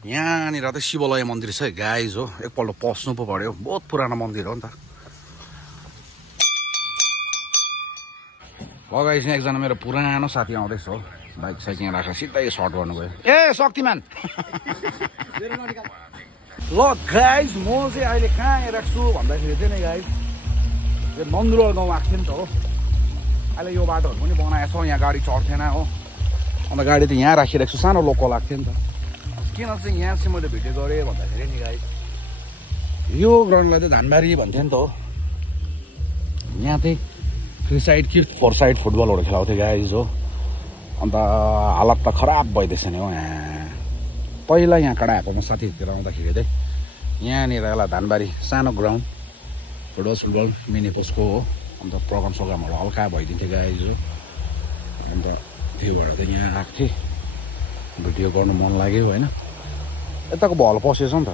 यहाँनिर त शिवलय मन्दिर छ है गाइज हो, एकपल्ट पस्नु पो पर्यो। बहुत पुरानो मन्दिर हो नि त। गाइज यहाँ एकजना मेरो पुरानो साथी आउँदैछ हो, बाइक साइक यहाँ राखेर सिधै सर्ट गर्नुभयो। ए शक्तिमान ल गाइज म चाहिँ अहिले कहाँ आइरहेको छु भन्दाखेरि चाहिँ नि गाइज यो मन्दुरवाल गाउँ आएको थियो नि त हो। अहिले यो बाटोहरू पनि बनाएको छ, यहाँ गाडी चढ्थेन हो। अन्त गाडी त यहाँ राखिरहेको छु, सानो लोकल आएको थियो नि त। किन चाहिँ यहाँ चाहिँ मैले भिडियो गरेँ भन्दाखेरि नि गाइज यो ग्राउन्डलाई चाहिँ धानबारी भन्थ्यो नि त हो। यहाँ चाहिँ 3 साइड कि 4 साइड फुटबलहरू खेलाउँथ्यो गाइज हो। अन्त हालत त खराब भइदिएछ नि हो। यहाँ पहिला यहाँ कडा आएको म साथीतिर आउँदाखेरि चाहिँ यहाँनिर यसलाई धानबारी सानो ग्राउन्ड फुटबल मिनी पोस्टको हो। अन्त प्रोग्रामहरू हल्का भइदिन्थ्यो गाइज हो। अन्त त्यो भएर चाहिँ यहाँ आएको थिएँ, भिडियो गर्नु मन लाग्यो होइन। यताको भल पसेछ नि त।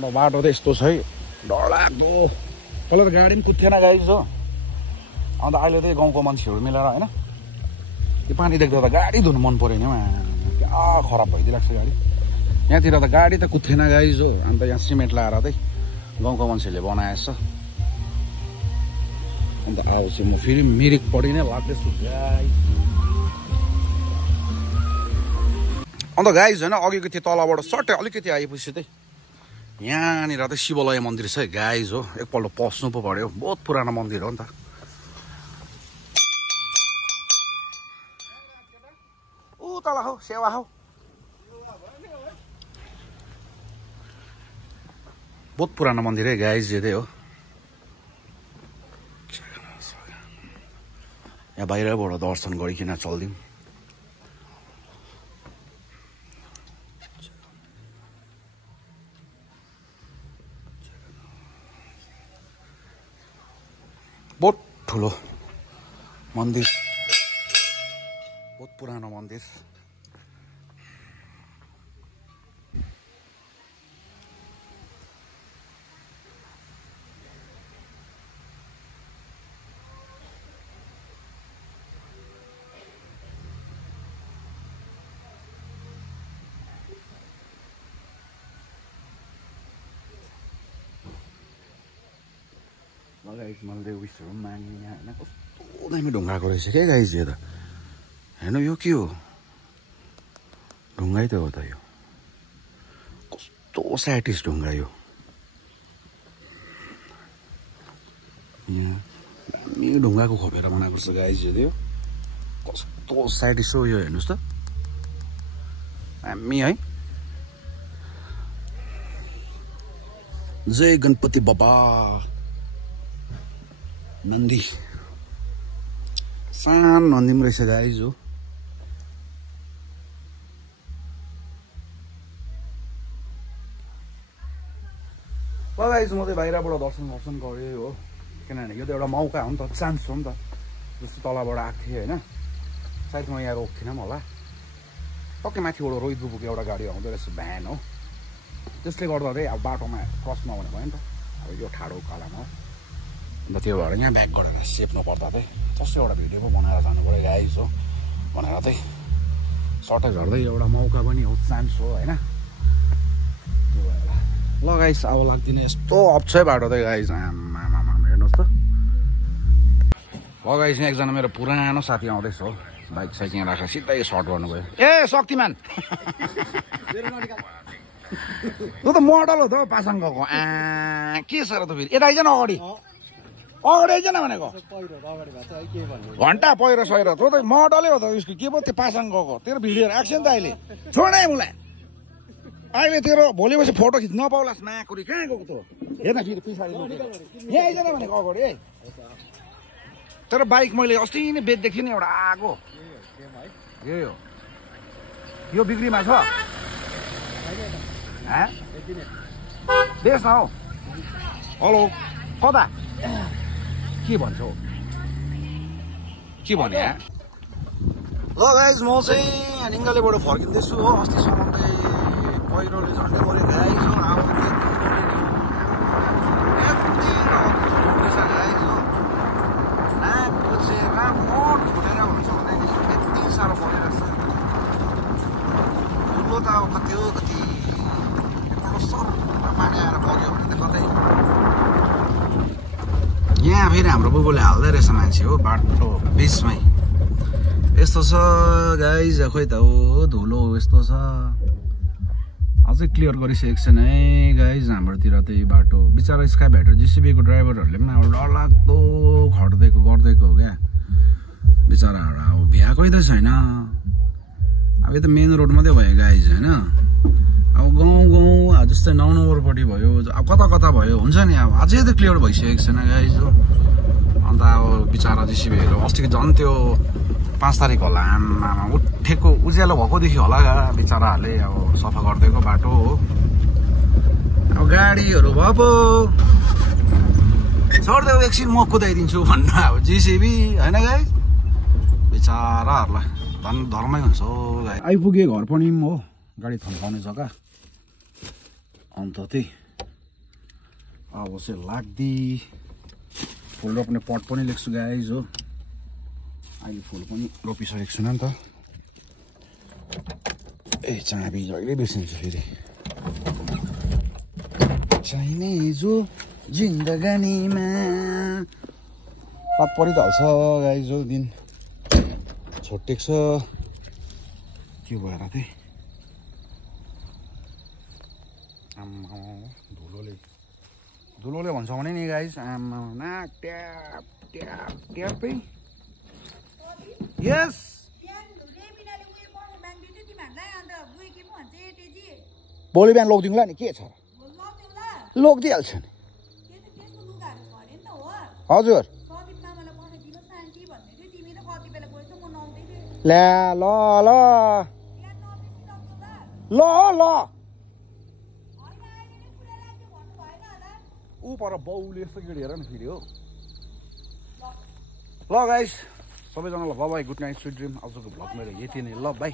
अब बाटो त यस्तो छ है, डरलाग्दो। पहिला त गाडी पनि कुद्थेन गाइज हो। अन्त अहिले चाहिँ गाउँको मान्छेहरू मिलेर होइन त्यो पानी देख्दा त गाडी धुनु मन पऱ्यो नि। क्या खराब भइदिइरहेको छ गाडी। यहाँतिर त गाडी त कुद्थेन गाइज हो। अन्त यहाँ सिमेन्ट लाएर चाहिँ गाउँको मान्छेहरूले बनाएछ। अन्त आउँछु म फेरि मिरिकपट्टि नै लाग्दैछु गाइज। अन्त गाइज होइन अघिको त्यो तलबाट सट्टै अलिकति आएपछि चाहिँ यहाँनिर त शिवलय मन्दिर छ है गाइज हो। एकपल्ट पस्नु पो पर्यो, बहुत पुरानो मन्दिर हो नि त। ऊ तल हौ सेवा हौ, बहुत पुरानो मन्दिर है गाइज यतै हो। यहाँ बाहिरबाट दर्शन गरिकन चल्दिउँ। बहुत ठुलो मन्दिर, बहुत पुरानो मन्दिर। गाइज मैले उयसहरू माग्ने यहाँ होइन कस्तो दामी ढुङ्गाको रहेछ क्या गाइज। यो त हेर्नु यो के हो, ढुङ्गै त हो त। यो कस्तो स्याटिस ढुङ्गा यो। यहाँ दामी ढुङ्गाको खोपेर बनाएको छ गाइज यो। त्यो कस्तो स्याटिस हो यो, हेर्नुहोस् त दामी है। जय गणपति बाबा। नन्दी सानो नन्दी पनि रहेछ गाइज हो। गाइज म चाहिँ बाहिरबाट दर्शन गरेँ हो, किनभने यो त एउटा मौका हो नि त, चान्स हो नि त। जस्तो तलबाट आएको थिएँ होइन, सायद म यहाँ रोक्थिनँ होला। टक्कै माथिबाट रोहित बुबुको एउटा गाडी आउँदो रहेछ, भ्यान हो। त्यसले गर्दा चाहिँ अब बाटोमा क्रस नहुने भयो नि त। अब यो ठाडो कालामा हो। अन्त त्यो भएर यहाँ ब्याक गरेर सेप्नु पर्दा चाहिँ जस्तो एउटा भिडियो पो बनाएर जानु पऱ्यो गाइज हो भनेर चाहिँ सट्टै झर्दै एउटा मौका पनि हो, चान्स हो होइन। त्यो भएर ल गाइज अब लाग्दिने यस्तो अप्ठ्यारो बाटो चाहिँ गाइज। आमा हेर्नुहोस् त। गाइज यहाँ एकजना मेरो पुरानो साथी आउँदैछ हो, बाइक साइक यहाँ राखेर सिधै सर्ट गर्नुभयो। ए शक्तिमान त्यो त मोडल हो त हौ पासाङको। के छ र त फेरि यता आइज न, अगाडि अगाडि आइज न भनेको। घन्टा पहिरो सहिरो त्यो त मोडलै हो त उसको। के पो त्यो पासाङ गएको तेरो भिडियोहरू आएको छ नि त अहिले। छोड है मलाई अहिले तेरो भोलि पछि फोटो खिच्न नपाउलास्। माकुरी कहाँ गएको त हेर्न फेरि पछाडि यहाँ आइज न भनेको अगाडि है। तेरो बाइक मैले अस्ति नै बेच्दैछु नि एउटा आगो। यही हो, यो बिक्रीमा छ बेच न हौ। हेलो कता के भन्छौ, के भने? ल गाइज म चाहिँ यहाँ निङ्गालेबाट फर्किँदैछु हो। अस्तिसम्म चाहिँ पहिरोले झन्डै गऱ्यो गाइज हो। नाकको चाहिँ मोट फुटेर हुन्छ भने यति साह्रो परिरहेछ। त अब कति हो कति सर पानी आएर बग्यो भने त कतै यहाँ फेरि हाम्रो बुबुले हाल्दै रहेछ मान्छे हो बाटो बिचमै यस्तो छ गाइज खोइ त हो धुलो यस्तो छ अझै क्लियर गरिसकेको छैन है गाइज हाम्रोतिर त्यही बाटो बिचरा स्काई भेटर जिसिबीको ड्राइभरहरूले पनि अब डरलाग्दो खट्दिएको गर्दिएको हो क्या बिचराहरू अब भ्याएकै त छैन अब यो त मेन रोड मात्रै भयो गाइज होइन अब गाउँ जस्तै 9 नम्बरपट्टि भयो अब कता कता भयो हुन्छ नि अब अझै त क्लियर भइसकेको छैन गाइज हो अन्त अब बिचरा जिसिबीहरू अस्तिको झन् त्यो 5 तारिक होला आमा उठेको उज्यालो भएकोदेखि होला बिचराहरूले अब सफा गरिदिएको बाटो हो अब गाडीहरू भयो पो छोडिदेऊ एकछिन म कुदाइदिन्छु भन्नु अब जिसिबी होइन गाइज बिचराहरूलाई झन् धर्मै हुन्छ हो गाई आइपुगे घर पनि हो गाडी थन्काउने जग्गा अन्त त्यही अब चाहिँ लाग्दी फुल रोप्ने पट पनि लेख्छु गाइज हो अहिले फुल पनि रोपिसकेको छैन नि त ए चाबी जहिले बिर्सिन्छु फेरि चाहिने जो जिन्दगानीमा पात परि त हाल्छ गाइज हो दिन छोटेको छ के भएर चाहिँ आम्मा धुलोले भन्छ भने नि गाइज आम्मा नाक ट्याप ट्याप ट्यापै यस भोलि बिहान लगिदिउँला नि के छ लगिदिइहाल्छ नि हजुर ल्या ल ल ल ल ऊ पर बाउले यस्तो केटी हेर न फेरि हो ल गाइस सबैजनालाई by good night sweet dream आजको भ्लग मेरो यति नै ल बाई